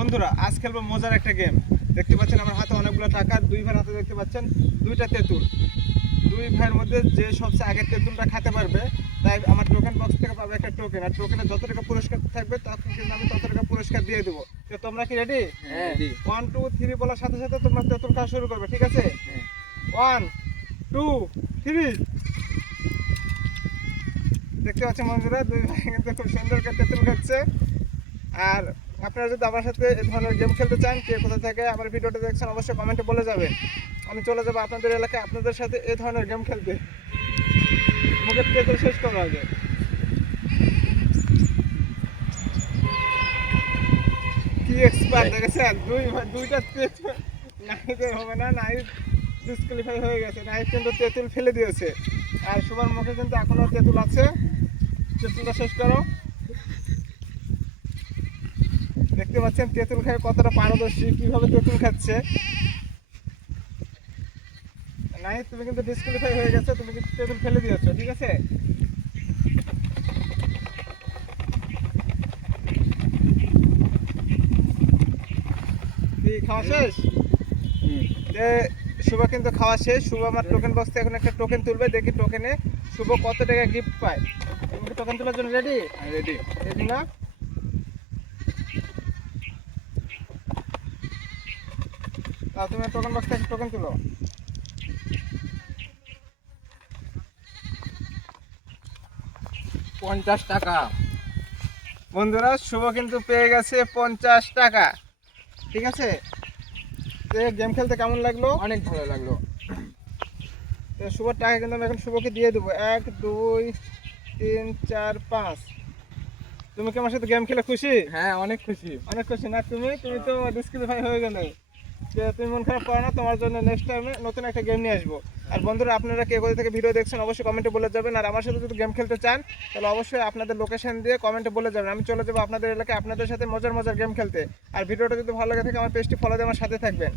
বন্ধুরা আজ খেলবো মজার একটা গেম। দেখতে পাচ্ছেন আমার হাতে অনেকগুলো টাকা, দুই ভাইয়ের হাতে দেখতে পাচ্ছেন দুইটা তেঁতুল। দুই ভাইয়ের মধ্যে যে সবচেয়ে আগে তেঁতুলটা খেতে পারবে তাই আমার টোকেন বক্স থেকে পাবে একটা টোকেন, আর টোকেনে যত টাকা পুরস্কার থাকবে তখন কিন্তু আমি তত টাকা পুরস্কার দিয়ে দেবো। তো তোমরা কি রেডি? হ্যাঁ। 1 2 3 বলার সাথে সাথে তোমরা তেঁতুল খাওয়া শুরু করবে, ঠিক আছে? 1 2 3। দেখতে পাচ্ছেন বন্ধুরা দুই ভাই কিন্তু খুব সুন্দর করে তেঁতুল খাচ্ছে। আর আপনারা যদি আমার সাথে এই ধরনের গেম খেলতে চান, কে কোথা থেকে আমার ভিডিওটা দেখছেন অবশ্যই কমেন্টে বলে যাবেন। আমি চলে যাবো আপনাদের এলাকায় আপনাদের সাথে এই ধরনের গেম খেলতে। মুখের তেঁতুল শেষ করা হবে। কি এক্সপার্ট দেখেছেন, দুইটা তেঁতুল। নাহিদের হবে না, নাহিদ ডিসক্যালিফাই হয়ে গেছে। নাহিদ কিন্তু তেঁতুল ফেলে দিয়েছে, আর সবার মুখে কিন্তু এখনো তেঁতুল আছে। তেঁতুলটা শেষ করো। দেখতে পাচ্ছেন তেঁতুল খেয়ে কতটা পারদর্শী, কিভাবে তেঁতুল খাচ্ছে। নাই, তুমি কিন্তু ডিসক্যালিফাই হয়ে গেছে, তুমি কিন্তু তেঁতুল ফেলে দিয়েছো, ঠিক আছে? কি খাওয়া শেষ? শুভ কিন্তু খাওয়া শেষ। শুভ আমার টোকেন বক্সে এখন একটা টোকেন তুলবে, দেখি টোকেনে শুভ কত টাকা গিফট পায়। তুমি কি টোকেন তোলার জন্য রেডি? রেডি। রেডি না? তুমি টোকেন বক্স থেকে টোকেন তুলো। টাকা। বন্ধুরা শুভ কিন্তু পেয়ে গেছে 50 টাকা, ঠিক আছে? গেম খেলতে কেমন লাগলো? অনেক ভালো লাগলো। শুভর টাকা কিন্তু আমি এখন শুভকে দিয়ে দেবো। 1 2 3 4 5। তুমি কি আমার সাথে গেম খেলে খুশি? হ্যাঁ, অনেক খুশি। অনেক খুশি না? তুমি তো ডিসক্যালিফাই হয়ে গেলে। যে তুমি মন খারাপ করো না, তোমার জন্য নেক্সট টাইমে নতুন একটা গেম নিয়ে আসবো। আর বন্ধুরা আপনারা কে কোথা থেকে ভিডিও দেখছেন অবশ্যই কমেন্টে বলে যাবেন। আর আমার সাথে যদি গেম খেলতে চান তাহলে অবশ্যই আপনাদের লোকেশন দিয়ে কমেন্টে বলে যাবেন। আমি চলে যাবো আপনাদের এলাকায় আপনাদের সাথে মজার মজার গেম খেলতে। আর ভিডিওটা যদি ভালো লাগে থাকে আমার পেজটি ফলো দিয়ে আমার সাথে থাকবেন।